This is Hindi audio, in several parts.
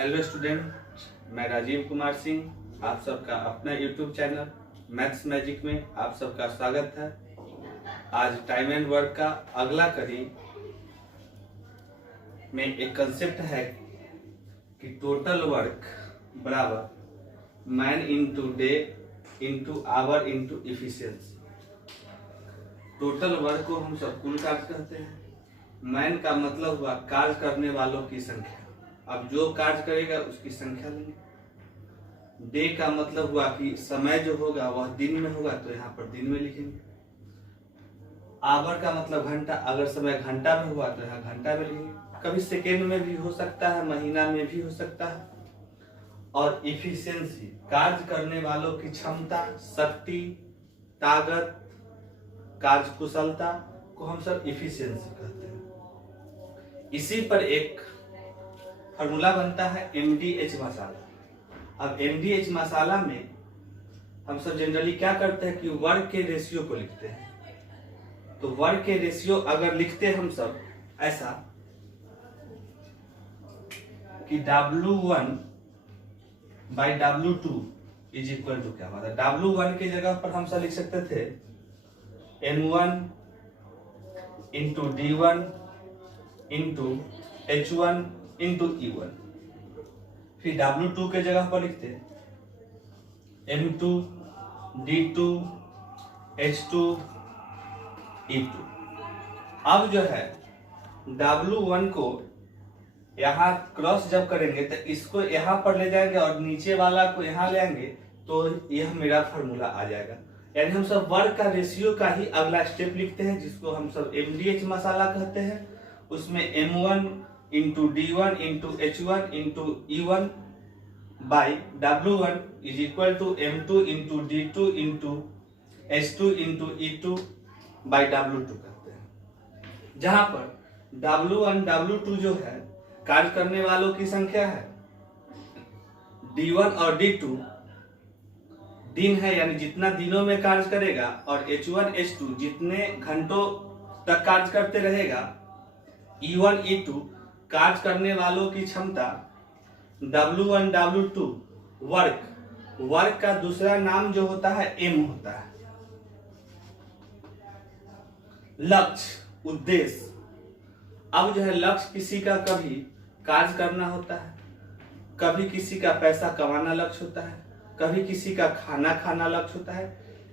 हेलो स्टूडेंट, मैं राजीव कुमार सिंह आप सबका अपना यूट्यूब चैनल मैथ्स मैजिक में आप सबका स्वागत है। आज टाइम एंड वर्क का अगला कड़ी में एक कंसेप्ट है कि टोटल वर्क बराबर man into day into our into efficiency. Total work को हम सब कुल कार्य कहते हैं। मैन का मतलब हुआ कार्य करने वालों की संख्या, अब जो कार्य करेगा उसकी संख्या लेंगे। डे का मतलब हुआ कि समय जो होगा वह दिन में होगा तो यहाँ पर दिन में लिखेंगे। आवर का मतलब घंटा, अगर समय घंटा में हुआ तो यहाँ घंटा में लिखेंगे। कभी सेकेंड में भी हो सकता है, महीना में भी हो सकता है। और इफिशियंसी कार्य करने वालों की क्षमता, शक्ति, ताकत, कार्य कुशलता को हम सब इफिशियंसी कहते हैं। इसी पर एक फॉर्मूला बनता है MDH मसाला। अब MDH मसाला में हम सब जनरली क्या करते हैं कि वर्क के रेशियो को लिखते हैं। तो वर्क के रेशियो अगर लिखते हैं हम सब ऐसा कि W1 by W2 is equal to क्या होता है। W1 की जगह पर हम सब लिख सकते थे N1 into D1 into H1 into E1। फिर W2 के जगह पर लिखते M2 D2 H2 E2। अब जो है W1 को यहाँ क्रॉस जब करेंगे तो इसको यहाँ पर ले जाएंगे और नीचे वाला को यहाँ ले आएंगे तो यह मेरा फॉर्मूला आ जाएगा। यानी हम सब वर्क का रेशियो का ही अगला स्टेप लिखते हैं जिसको हम सब MDH मसाला कहते हैं। उसमें M1 into D1 into H1 into E1 by W1 is equal to M2 into D2 into H2 into E2 by W2 करते हैं। जहां पर W1 W2 जो है कार्य करने वालों की संख्या है, D1 और D2 दिन है यानी जितना दिनों में कार्य करेगा, और H1 H2 जितने घंटों तक कार्य करते रहेगा, E1 E2 कार्य करने वालों की क्षमता, W1 W2 वर्क का दूसरा नाम जो होता है M होता है। लक्ष्य, उद्देश्य, अब जो है लक्ष्य किसी का कभी कार्य करना होता है, कभी किसी का पैसा कमाना लक्ष्य होता है, कभी किसी का खाना खाना लक्ष्य होता है।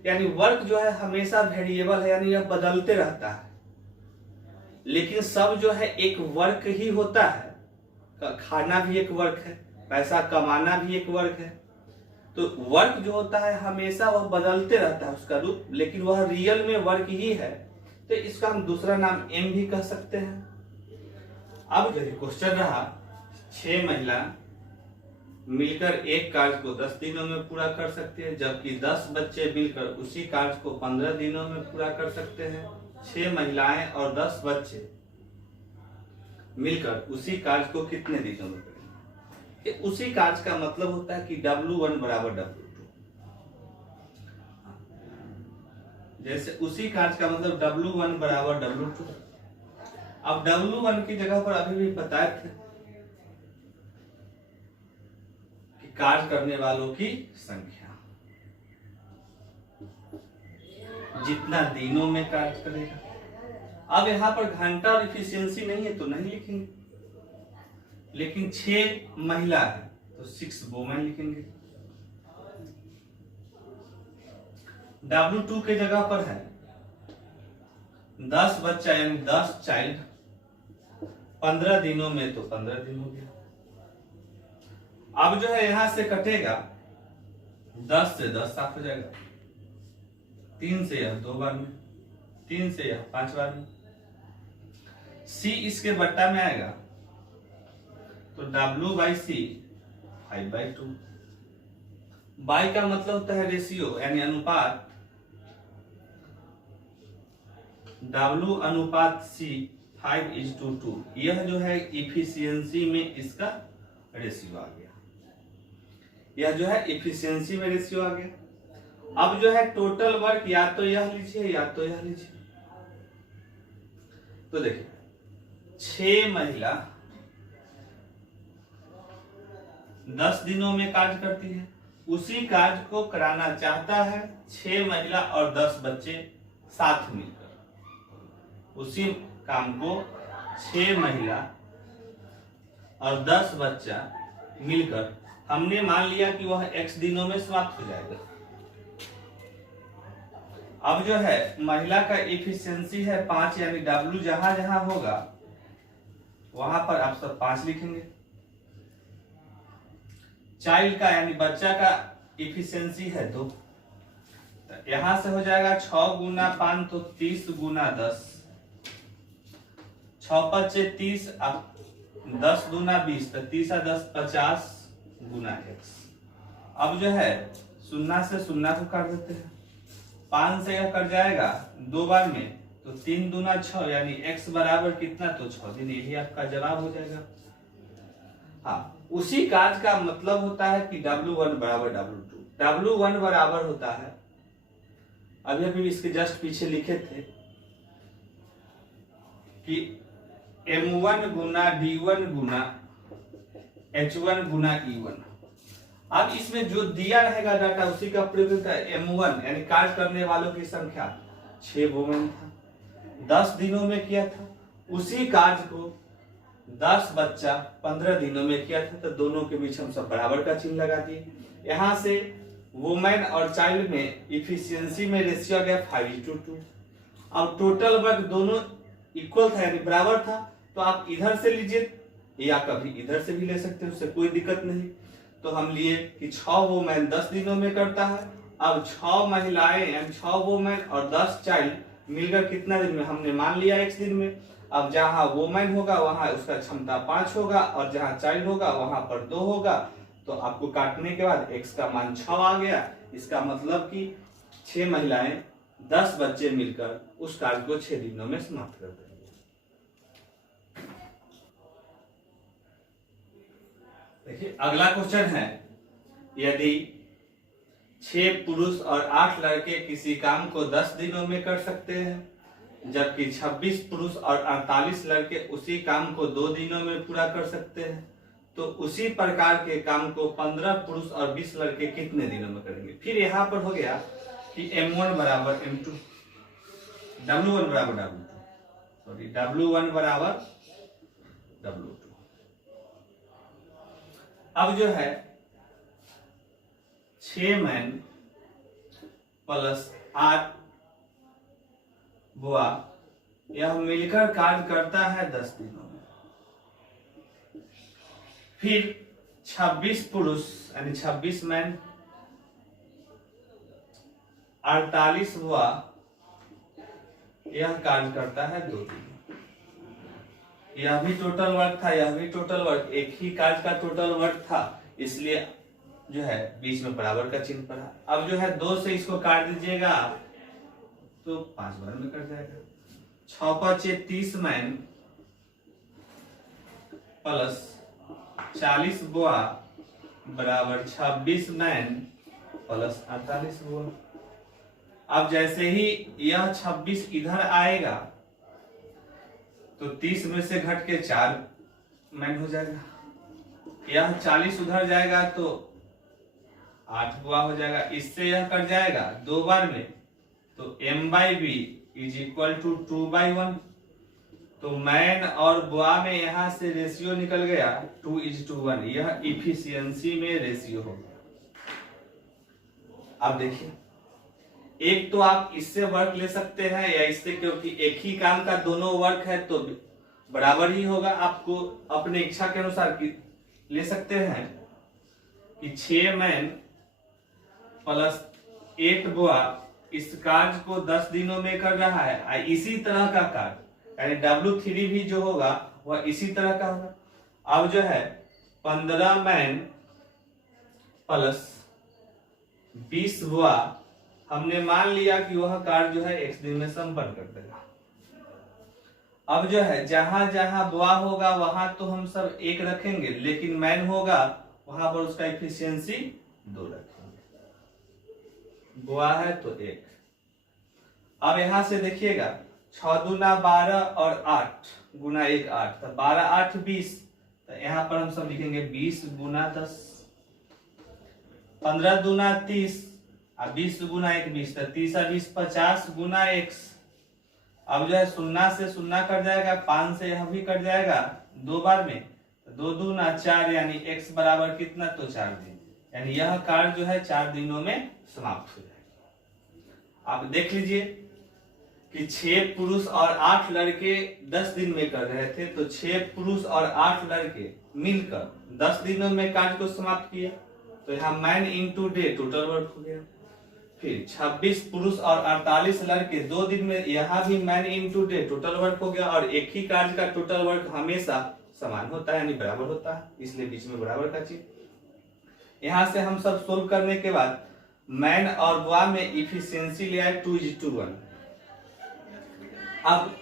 यानी वर्क जो है हमेशा वेरिएबल है, यानी यह बदलते रहता है, लेकिन सब जो है एक वर्क ही होता है। खाना भी एक वर्क है, पैसा कमाना भी एक वर्क है। तो वर्क जो होता है हमेशा वह बदलते रहता है उसका रूप, लेकिन वह रियल में वर्क ही है। तो इसका हम दूसरा नाम M भी कह सकते हैं। अब जो क्वेश्चन रहा, 6 महिला मिलकर एक कार्य को 10 दिनों में पूरा कर सकते हैं, जबकि 10 बच्चे मिलकर उसी कार्य को 15 दिनों में पूरा कर सकते हैं। 6 महिलाएं और 10 बच्चे मिलकर उसी कार्य को कितने दिनों में करेंगे। उसी कार्य का मतलब होता है कि W1 बराबर W2। जैसे उसी कार्य का मतलब W1 बराबर W2। अब W1 की जगह पर अभी भी बताए थे कि कार्य करने वालों की संख्या, जितना दिनों में कार्य करेगा। अब यहाँ पर घंटा और इफिशियंसी नहीं है तो नहीं लिखेंगे, लेकिन 6 महिला है तो 6 वुमेन लिखेंगे। W2 के जगह पर है 10 बच्चा यानी 10 चाइल्ड, 15 दिनों में तो 15 दिन हो गया। अब जो है यहां से कटेगा 10 से 10 साफ हो जाएगा, 3 से यह 2 बार में, 3 से यह 5 बार में। C इसके बट्टा में आएगा तो W बाई C 5/2। बाई का मतलब होता है रेशियो यानी अनुपात, W अनुपात C 5:2। यह जो है इफिशियंसी में इसका रेशियो आ गया। यह जो है इफिशियंसी में रेशियो आ गया। अब जो है टोटल वर्क या तो यह लीजिए या तो यह लीजिए। तो देखिए 6 महिला 10 दिनों में कार्य करती है, उसी कार्य को कराना चाहता है 6 महिला और 10 बच्चे साथ मिलकर। उसी काम को 6 महिला और 10 बच्चा मिलकर, हमने मान लिया कि वह x दिनों में समाप्त हो जाएगा। अब जो है महिला का एफिशिएंसी है 5, यानी W जहां जहां होगा वहां पर आप सब 5 लिखेंगे। चाइल्ड का यानी बच्चा का एफिशिएंसी है 2, तो यहां से हो जाएगा 6 गुना 5 तो 30 गुना 10, 6 5 30, अब 10 गुना 20 तो 30 और 10 50 गुना x। अब जो है शून्य से शून्य को काट देते हैं, 5 से यह कट जाएगा 2 बार में, तो 3 दूना 6, यानी x बराबर कितना, तो 6 दिन। यही आपका जवाब हो जाएगा। हाँ, उसी कार्य का मतलब होता है कि W1 बराबर W2। W1 बराबर होता है, अभी अभी इसके जस्ट पीछे लिखे थे कि M1 गुना D1 गुना H1 गुना E1। अब इसमें जो दिया रहेगा डाटा उसी का प्रयोग होता है। M1 यानी कार्य करने वालों की संख्या 6 वुमेन था, 10 दिनों में किया था। उसी कार्य को 10 बच्चा 15 दिनों में किया था, तो दोनों के बीच हम सब बराबर का चिन्ह लगा दिए। यहाँ से वुमेन और चाइल्ड में इफिशियंसी में रेशियो आ गया 5:2। अब टोटल वर्क दोनों इक्वल था यानी बराबर था, तो आप इधर से लीजिए या कभी इधर से भी ले सकते हैं, उससे कोई दिक्कत नहीं। तो हम लिए कि 6 वुमेन 10 दिनों में करता है। अब 6 महिलाएं यानी 6 वुमेन और 10 चाइल्ड मिलकर कितना दिन में, हमने मान लिया x दिन में। अब जहां वुमेन होगा वहां उसका क्षमता 5 होगा और जहां चाइल्ड होगा वहां पर 2 होगा। तो आपको काटने के बाद x का मान 6 आ गया। इसका मतलब कि 6 महिलाएं 10 बच्चे मिलकर उस कार्य को 6 दिनों में समाप्त कर देंगे। देखिए अगला क्वेश्चन है, यदि 6 पुरुष और 8 लड़के किसी काम को 10 दिनों में कर सकते हैं, जबकि 26 पुरुष और 48 लड़के उसी काम को 2 दिनों में पूरा कर सकते हैं, तो उसी प्रकार के काम को 15 पुरुष और 20 लड़के कितने दिनों में करेंगे। फिर यहाँ पर हो गया कि M1 बराबर M2, W1 बराबर W2, सॉरी W1 बराबर W2। अब जो है 6 मैन प्लस 8 बुआ यह मिलकर कार्य करता है 10 दिनों में। फिर 26 पुरुष यानी 26 मैन 48 बुआ यह कार्य करता है 2 दिन। यह भी टोटल वर्क था, यह भी टोटल वर्क, एक ही कार्य का टोटल वर्क था, इसलिए जो है बीच में बराबर का चिन्ह पड़ा। अब जो है 2 से इसको काट दीजिएगा तो 5 बार में कट जाएगा। 6 5 30 मैन प्लस 40 बुआ बराबर 26 मैन प्लस 48 बुआ। अब जैसे ही यह 26 इधर आएगा तो 30 में से घट के 4 मैन हो जाएगा। यह 40 उधर जाएगा तो 8 बुआ हो जाएगा। इससे यह कट जाएगा 2 बार में, तो M/B इज इक्वल टू 2/1। तो मैन और बुआ में यहां से रेशियो निकल गया 2:1। यह इफिशियंसी में रेशियो होगा। अब देखिए, एक तो आप इससे वर्क ले सकते हैं या इससे, क्योंकि एक ही काम का दोनों वर्क है तो बराबर ही होगा। आपको अपने इच्छा के अनुसार ले सकते हैं कि 6 मैन प्लस 8 बुआ इस कार्य को 10 दिनों में कर रहा है। इसी तरह का कार्य यानी W3 भी जो होगा वह इसी तरह का होगा। अब जो है 15 मैन प्लस 20 बुआ हमने मान लिया कि वह कार्य जो है x दिन में संपन्न कर देगा। अब जो है जहां जहां बुआ होगा वहां तो हम सब 1 रखेंगे, लेकिन मैन होगा वहां पर उसका एफिशिएंसी 2 रखेंगे। बुआ है तो 1। अब यहां से देखिएगा 6 दूना 12 और 8 गुना 1 8, तो 12 8 20। तो यहाँ पर हम सब लिखेंगे 20 गुना 10। 15 दूना 30 और 20 गुना 1 20, तो 30 और 20 50 गुना x। अब जो है शून्य से शून्य कट जाएगा, 5 से यह भी कट जाएगा 2 बार में, तो 2 दूना 4 यानी x बराबर कितना, तो 4 दिन। यानी यह कार्य जो है 4 दिनों में समाप्त हो जाएगा। आप देख लीजिए कि 6 पुरुष और 8 लड़के 10 दिन में कर रहे थे, तो 6 पुरुष और 8 लड़के मिलकर 10 दिनों में कार्य को समाप्त किया, तो यहाँ man into day total work हो गया। फिर 26 पुरुष और 48 लड़के 2 दिन में, यहाँ भी man into day total work हो गया। और एक ही कार्य का टोटल वर्क हमेशा समान होता है, यानी बराबर होता है, इसलिए बीच में बराबर का चिन्ह। यहाँ से हम सब सोल्व करने के बाद मैन और बुआ में इफिशियंसी ले आए 2:1। अब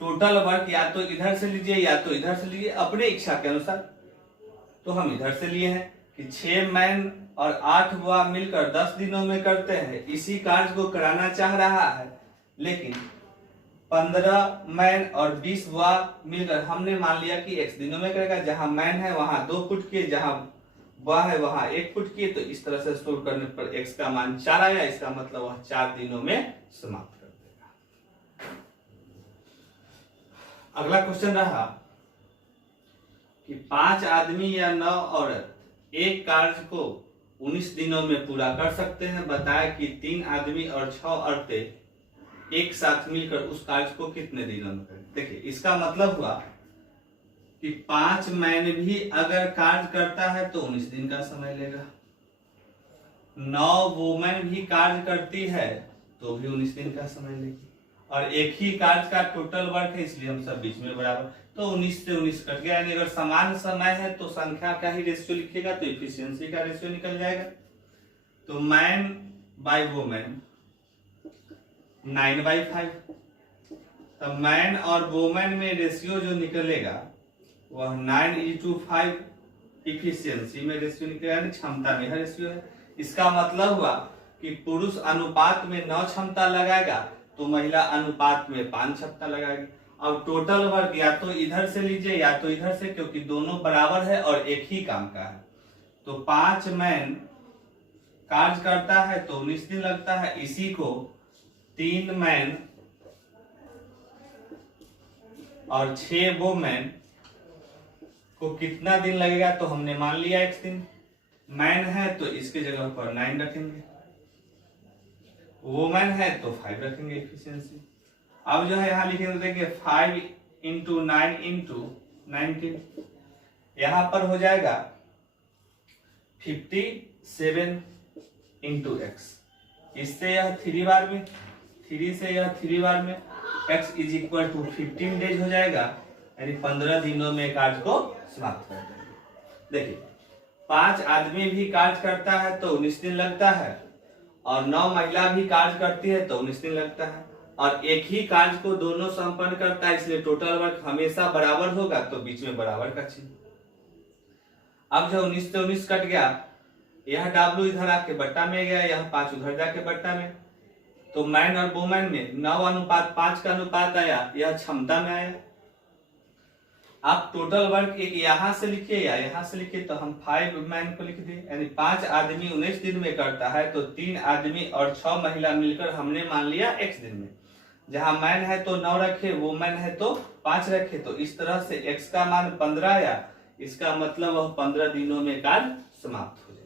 टोटल वर्क या तो इधर से लीजिए या तो इधर से लीजिए, अपने इच्छा के अनुसार। तो हम इधर से लिए हैं कि 6 मैन और 8 बुआ मिलकर 10 दिनों में करते हैं, इसी कार्य को कराना चाह रहा है। लेकिन 15 मैन और 20 बुआ मिलकर हमने मान लिया कि x दिनों में करेगा। जहां मैन है वहां 2 फुट किए, जहां बुआ है वहां 1 फुट किए, तो इस तरह से सोल्व करने पर x का मान 4 आया। इसका मतलब वह 4 दिनों में समाप्त कर देगा। अगला क्वेश्चन रहा कि 5 आदमी या 9 औरत एक कार्य को 19 दिनों में पूरा कर सकते हैं। बताया कि 3 आदमी और 6 औरतें एक साथ मिलकर उस कार्य को कितने दिनों में करें। देखिए, इसका मतलब हुआ कि 5 मैन भी अगर कार्य करता है तो 19 दिन का समय लेगा। 9 वुमेन भी कार्य करती है तो भी 19 दिन का समय लेगी। और एक ही कार्य का टोटल वर्क है, इसलिए हम सब बीच में बराबर, तो 19 से 19 कट गया। यानी अगर समान समय है तो संख्या का ही रेशियो लिखिएगा, तो इफिशियंसी का रेशियो निकल जाएगा। तो मैन बाय वुमेन 9/5। तो मैन और वुमेन में रेशियो जो निकलेगा वह 9:5 इफिशियंसी में रेशियो निकलेगा, यानी क्षमता में रेशियो है। इसका मतलब हुआ कि पुरुष अनुपात में 9 क्षमता लगाएगा तो महिला अनुपात में 5 क्षमता लगाएगी। अब टोटल वर्क या तो इधर से लीजिए या तो इधर से, क्योंकि दोनों बराबर है और एक ही काम का है। तो 5 मैन कार्य करता है तो 19 दिन लगता है। इसी को 3 मैन और 6 वुमेन को कितना दिन लगेगा, तो हमने मान लिया x दिन। मैन है तो इसके जगह पर 9 रखेंगे, वुमेन है तो 5 रखेंगे इफिशियंसी। अब जो है यहाँ लिखेंगे, देखिए 5 इंटू 9 इंटू 19, यहां पर हो जाएगा 57 इंटू एक्स। इससे यह 3 बार में, 3 से यह 3 बार में, x is equal to 15 days हो जाएगा। यानी 15 दिनों में कार्य को समाप्त कर देंगे। देखिए, 5 आदमी भी कार्य करता है तो 19 दिन लगता है, और 9 महिला भी कार्य करती है तो 19 दिन लगता है, और एक ही कार्य को दोनों संपन्न करता है, इसलिए टोटल वर्क हमेशा बराबर होगा, तो बीच में बराबर का चिन्ह। अब जो 19 से 19 कट गया, यह W इधर आके बट्टा में गया, यह 5 उधर जाके बट्टा में, तो मैन और वुमेन में 9:5 का अनुपात आया, यह क्षमता में आया। आप टोटल वर्क एक यहां से लिखिए या यहां से लिखिए, तो हम 5 मैन को लिख दिए। यानी 5 आदमी 19 दिन में करता है तो 3 आदमी और 6 महिला मिलकर हमने मान लिया x दिन में। जहां मैन है तो 9 रखे, वुमेन है तो 5 रखे, तो इस तरह से x का मान 15 आया। इसका मतलब वह 15 दिनों में कार्य समाप्त हो जाएगी।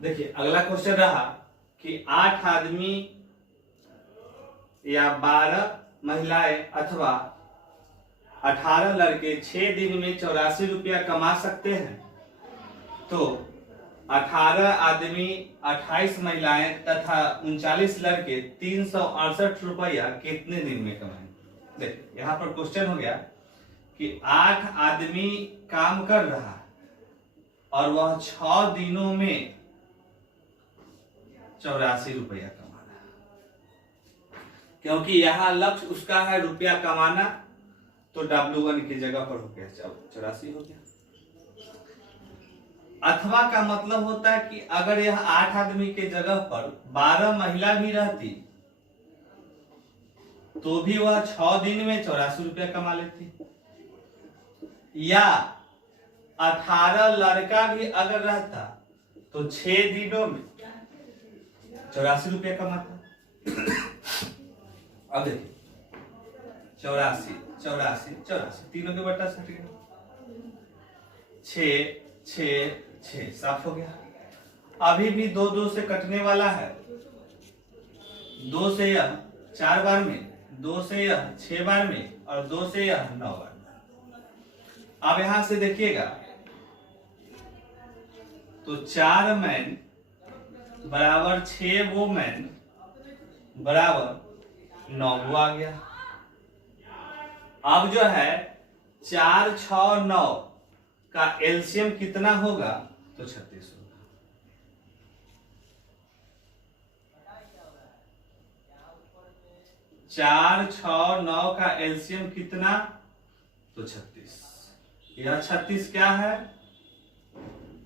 देखिए, अगला क्वेश्चन रहा कि 8 आदमी या 12 महिलाएं अथवा 18 लड़के 6 दिन में 84 रुपया कमा सकते हैं, तो 18 आदमी, 28 महिलाएं तथा 39 लड़के 368 रुपया कितने दिन में कमाएंगे। देखिए, यहां पर क्वेश्चन हो गया कि 8 आदमी काम कर रहा है और वह 6 दिनों में 84 रुपया कमाना है, क्योंकि यहाँ लक्ष्य उसका है रुपया कमाना, तो W1 की जगह पर हो गया 84 हो गया। अथवा का मतलब होता है कि अगर यह 8 आदमी के जगह पर 12 महिला भी रहती तो भी वह 6 दिन में 84 रुपया कमा लेती, या 18 लड़का भी अगर रहता तो 6 दिनों में 84 रुपया कमाता। अब देखिए 84 84 84 तीनों के बट्टा 60 गया, 6 6 6 साफ हो गया। अभी भी 2 2 से कटने वाला है, 2 से यह 4 बार में, 2 से यह 6 बार में और 2 से यह 9 बार में। अब यहां से देखिएगा तो 4 मैन बराबर 6 वो मैन बराबर 9 वो आ गया। अब जो है 4 6 9 का एलसीएम कितना होगा तो 36 होगा। 4 6 9 का एलसीएम कितना तो 36। यह 36 क्या है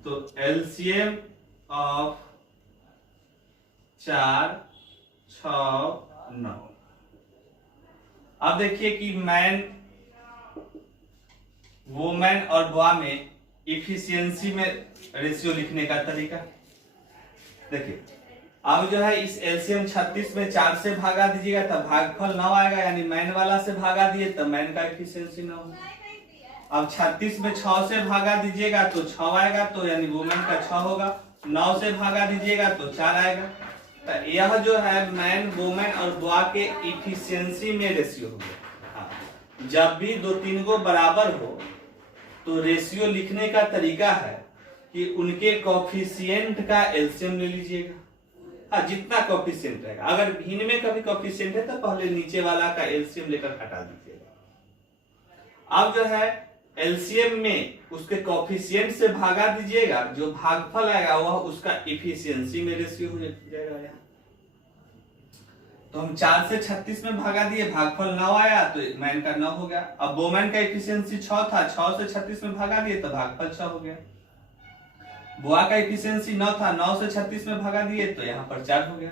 तो एलसीएम ऑफ 4 6 9। अब देखिए कि मैन वोमेन और बॉय में इफिशियंसी में रेशियो लिखने का तरीका देखिए। अब जो है इस एलसीएम 36 में 4 से भागा दीजिएगा तब भागफल 9 आएगा, यानी मैन वाला से भागा दिए तब मैन का इफिशियंसी 9 होगा। अब 36 में 6 से भागा दीजिएगा तो 6 आएगा, तो यानी वुमेन का 6 होगा। 9 से भागा दीजिएगा तो 4 आएगा। तो यह जो है मैन वुमेन और बॉय के इफिशियंसी में रेशियो हो गया। जब भी 2-3 को बराबर हो तो रेशियो लिखने का तरीका है कि उनके कोफिशिएंट का एलसीएम ले लीजिएगा। हाँ, जितना कोफिशिएंट रहेगा, अगर भिन्न में कभी कोफिशिएंट है तो पहले नीचे वाला का एलसीएम लेकर हटा दीजिएगा। अब जो है एलसीएम में उसके कोफिशिएंट से भागा दीजिएगा, जो भागफल आएगा वह उसका इफिशियंसी में रेशियो हो जाएगा। यहाँ तो हम 4 से 36 में भागा दिए, भागफल 9 आया तो मैन का 9 हो गया। अब वोमेन का इफिशियंसी 6 था, 6 से 36 में भागा दिए तो भागफल 6 हो गया। बुआ का इफिशियंसी 9 था, 9 से 36 में भागा दिए तो यहाँ पर 4 हो गया।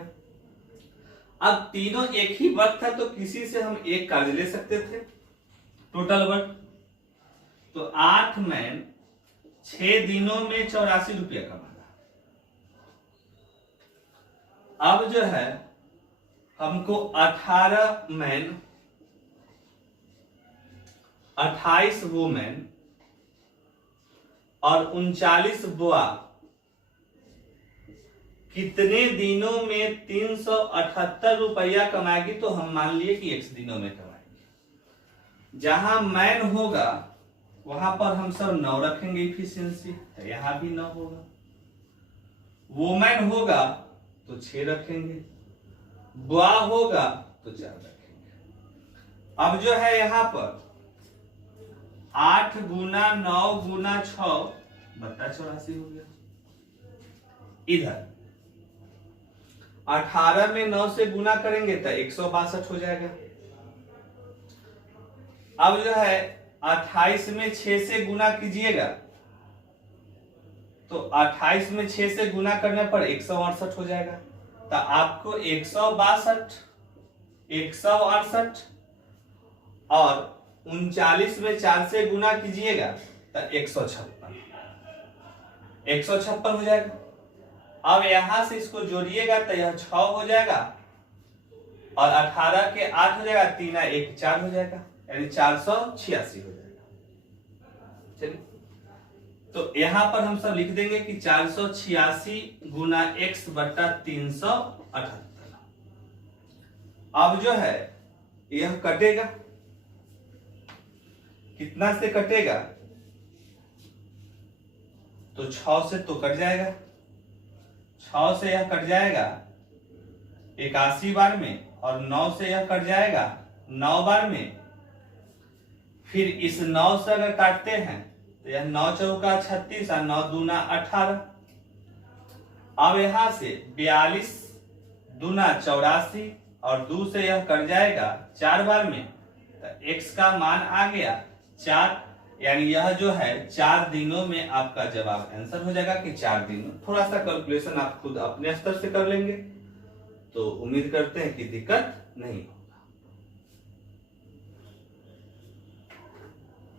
अब तीनों एक ही वर्क था तो किसी से हम एक कार्य ले सकते थे, टोटल वर्क। तो 8 मैन 6 दिनों में 84 रुपया कमाना। अब जो है हमको 18 मैन 28 वुमेन और 39 बुआ कितने दिनों में 378 रुपया कमाएगी, तो हम मान लिए कि x दिनों में कमाएगी। जहां मैन होगा वहां पर हम सब 9 रखेंगे इफिशियंसी, तो यहां भी 9 होगा। वुमेन होगा तो 6 रखेंगे, बुआ होगा तो 4 रखेंगे। अब जो है यहां पर 8 गुना 9 गुना 6 बट्टा 84 हो गया। इधर 18 में 9 से गुना करेंगे तो 162 हो जाएगा। अब जो है 28 में 6 से गुना कीजिएगा तो 28 में 6 से गुना करने पर 168 हो जाएगा। तो आपको 162 168 और 39 में 4 से गुना कीजिएगा तो 156 हो जाएगा। अब यहां से इसको जोड़िएगा तो यह 6 हो जाएगा और 18 के 8 हो जाएगा, 3 1 4 हो जाएगा, यानी 486 हो जाएगा। चलिए, तो यहां पर हम सब लिख देंगे कि 486 गुना x बट्टा 378। अब जो है यह कटेगा, कितना से कटेगा तो 6 से तो कट जाएगा, 6 से यह कट जाएगा 81 बार में और 9 से यह कट जाएगा 9 बार में। फिर इस 9 से अगर काटते हैं तो यह 9 चौका 36 और 9 दूना 18। अब यहां से 42 दूना 84 और 2 से यह कट जाएगा 4 बार में, तो x का मान आ गया 4, यानी यह जो है 4 दिनों में आपका जवाब आंसर हो जाएगा कि 4 दिन में। थोड़ा सा कैलकुलेशन आप खुद अपने स्तर से कर लेंगे तो उम्मीद करते हैं कि दिक्कत नहीं होगा।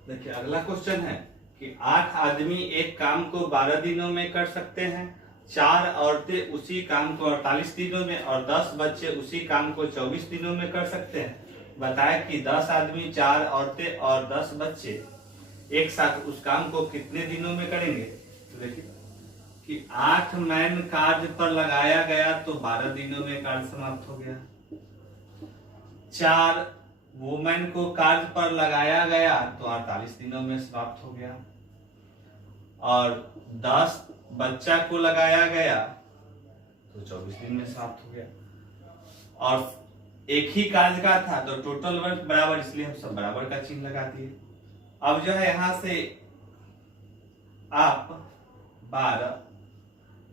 देखिए अगला क्वेश्चन है कि 8 आदमी एक काम को 12 दिनों में कर सकते हैं, 4 औरतें उसी काम को 48 दिनों में और 10 बच्चे उसी काम को 24 दिनों में कर सकते हैं। बताया कि 10 आदमी, 4 औरतें और 10 बच्चे एक साथ उस काम को कितने दिनों में करेंगे। तो देखिए कि 8 मैन कार्य पर लगाया गया तो 12 दिनों में कार्य समाप्त हो गया। 4 वुमेन को कार्य पर लगाया गया तो 48 दिनों में समाप्त हो गया। और 10 बच्चा को लगाया गया तो 24 दिन में समाप्त हो गया। और एक ही कार्य का था तो टोटल वर्क बराबर, इसलिए हम सब बराबर का चिन्ह लगा दिए। अब जो है यहां से आप 12,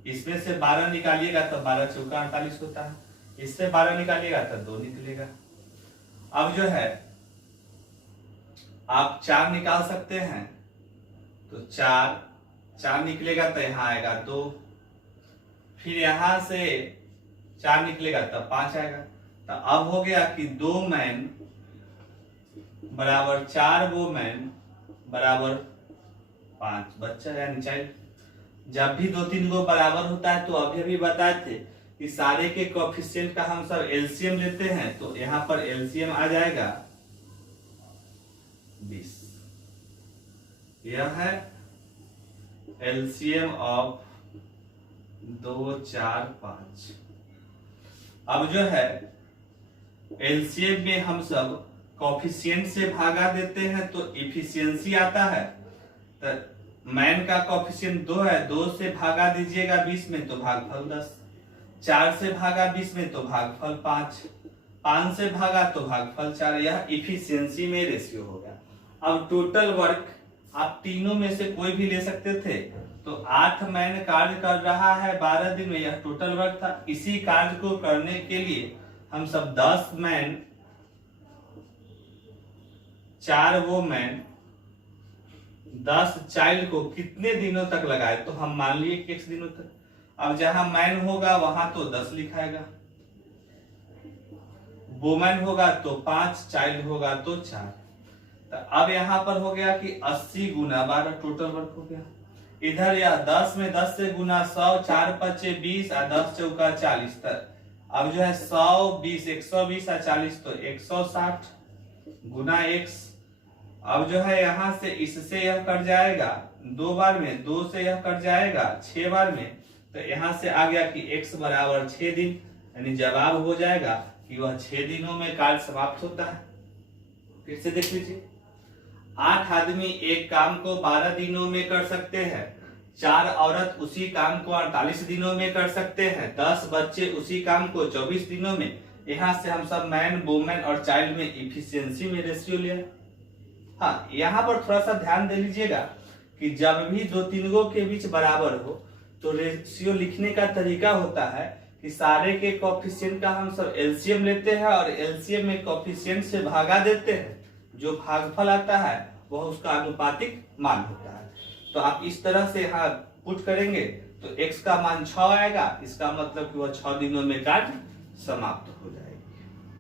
इसमें से 12 निकालिएगा तो 12 चौका 48 होता है, इससे 12 निकालिएगा तो 2 निकलेगा। अब जो है आप 4 निकाल सकते हैं तो 4 निकलेगा तो यहाँ आएगा 2, फिर यहां से 4 निकलेगा तब 5 आएगा। तो अब हो गया कि 2 मैन बराबर 4 वुमेन बराबर 5 बच्चा यानी चाइल्ड। जब भी 2-3 गो बराबर होता है तो अभी बताए थे कि सारे के कोएफिशिएंट का हम सब एलसीएम लेते हैं, तो यहाँ पर एलसीएम आ जाएगा 20। यह है एलसीएम ऑफ 2, 4, 5। अब जो है एलसीएम में हम सब कोएफिशिएंट से भागा देते हैं तो इफिशियंसी आता है। तो मैन का कोएफिशिएंट 2 है, 2 से भागा दीजिएगा 20 में तो भागफल 10, 4 से भागा 20 में तो भागफल 5, 5 से भागा तो भागफल 4। यह इफिशियंसी में रेशियो हो गया। अब टोटल वर्क आप तीनों में से कोई भी ले सकते थे, तो 8 मैन कार्य कर रहा है 12 दिन में, यह टोटल वर्क था। इसी कार्य को करने के लिए हम सब 10 मैन, 4 वुमेन, 10 चाइल्ड को कितने दिनों तक लगाए, तो हम मान लिए कि x दिनों तक। अब जहां मैन होगा वहां तो 10 लिखाएगा, वुमेन होगा तो 5, चाइल्ड होगा तो 4। तो अब यहां पर हो गया कि 80 गुना 12 टोटल वर्क हो गया। इधर या 10 में 10 से गुना 100, 4 5 20 और 10 चौका 40। अब जो है 100, 20, 120 और 40 तो 160 गुना x। अब जो है यहां से इससे यह कट जाएगा 2 बार में, 2 से यह कट जाएगा 6 बार में, तो यहां से आ गया कि x बराबर 6 दिन, यानी जवाब हो जाएगा कि वह 6 दिनों में कार्य समाप्त होता है। फिर से देख लीजिए, 8 आदमी एक काम को 12 दिनों में कर सकते हैं, 4 औरत उसी काम को 48 दिनों में कर सकते हैं, 10 बच्चे उसी काम को 24 दिनों में। यहाँ से हम सब मैन, वुमेन और चाइल्ड में इफिशियंसी में रेशियो लिया। हाँ, यहाँ पर थोड़ा सा ध्यान दे लीजिएगा कि जब भी 2-3 गो के बीच बराबर हो तो रेशियो लिखने का तरीका होता है कि सारे के कोएफिशिएंट का हम सब एलसीएम लेते हैं और एलसीएम में कोएफिशिएंट से भागा देते हैं, जो भागफल आता है वह उसका आनुपातिक मान होता है। तो आप इस तरह से यहाँ पुट करेंगे तो x का मान 6 आएगा, इसका मतलब कि वह 6 दिनों में कार्य समाप्त हो जाएगा।